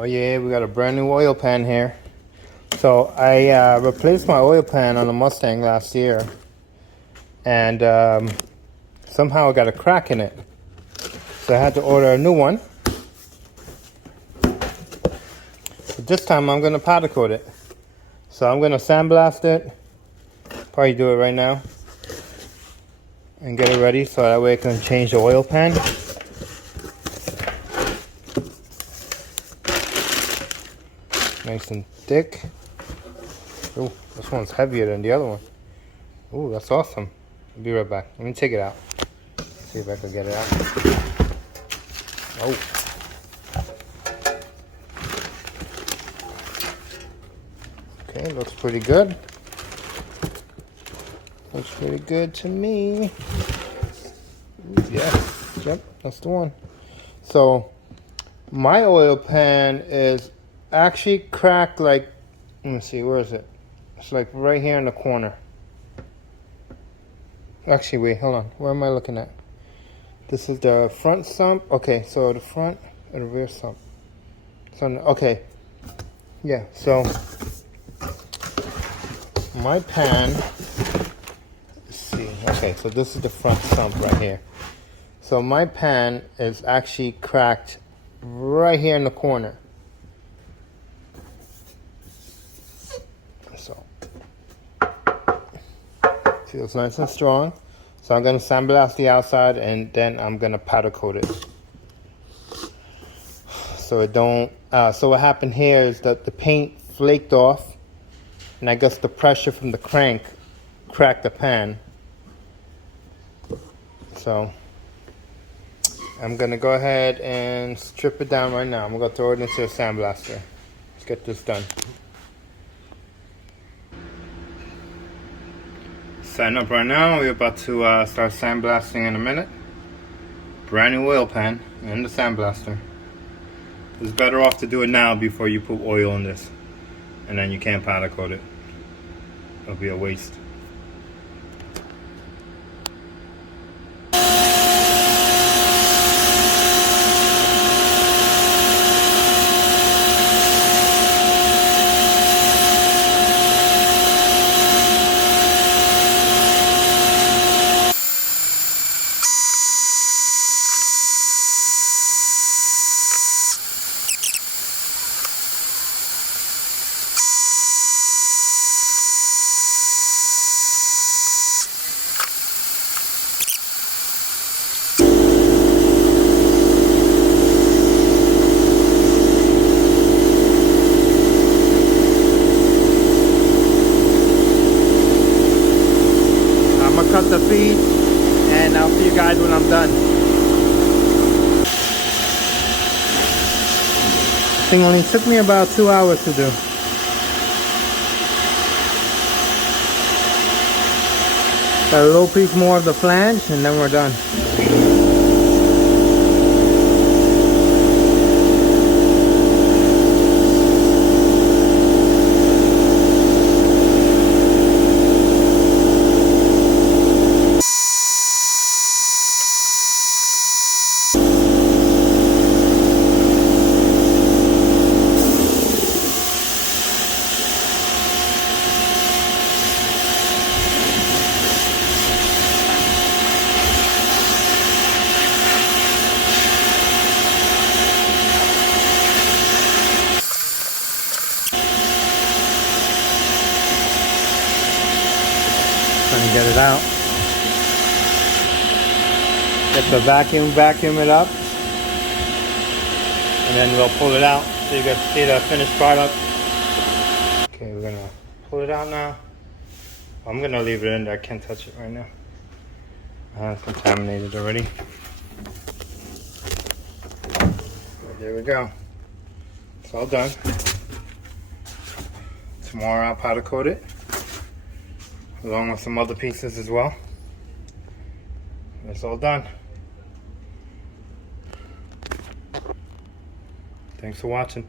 Oh yeah, we got a brand new oil pan here. So I replaced my oil pan on the Mustang last year, and somehow I got a crack in it. So I had to order a new one. But this time I'm gonna powder coat it. So I'm gonna sandblast it. Probably do it right now. And get it ready so that way I can change the oil pan. Nice and thick. Oh, this one's heavier than the other one. Oh, that's awesome. I'll be right back. Let me take it out. See if I can get it out. Oh. Okay, looks pretty good. Looks pretty good to me. Ooh, yes, yep, that's the one. So, my oil pan is actually cracked like, let me see, where is it? It's like right here in the corner. Actually, wait, hold on. Where am I looking at? This is the front sump. Okay, so the front and the rear sump. So, okay. Yeah, so my pan, let's see. Okay, so this is the front sump right here. So my pan is actually cracked right here in the corner. So feels nice and strong. So I'm gonna sandblast the outside and then I'm gonna powder coat it. So it don't. So what happened here is that the paint flaked off, and I guess the pressure from the crank cracked the pan. So I'm gonna go ahead and strip it down right now. I'm gonna throw it into a sandblaster. Let's get this done. Setting up right now. We're about to start sandblasting in a minute. Brand new oil pan and the sandblaster. It's better off to do it now before you put oil in this, and then you can't powder coat it. It'll be a waste. Cut the feed, and I'll see you guys when I'm done. This thing only took me about 2 hours to do. Got a little piece more of the flange, and then we're done. Trying to get it out. Get the vacuum it up, and then we'll pull it out so you can see the finished product. Okay, we're gonna pull it out now. I'm gonna leave it in there. I can't touch it right now. It's contaminated already. There we go. It's all done. Tomorrow I'll powder coat it, along with some other pieces as well. It's all done. Thanks for watching.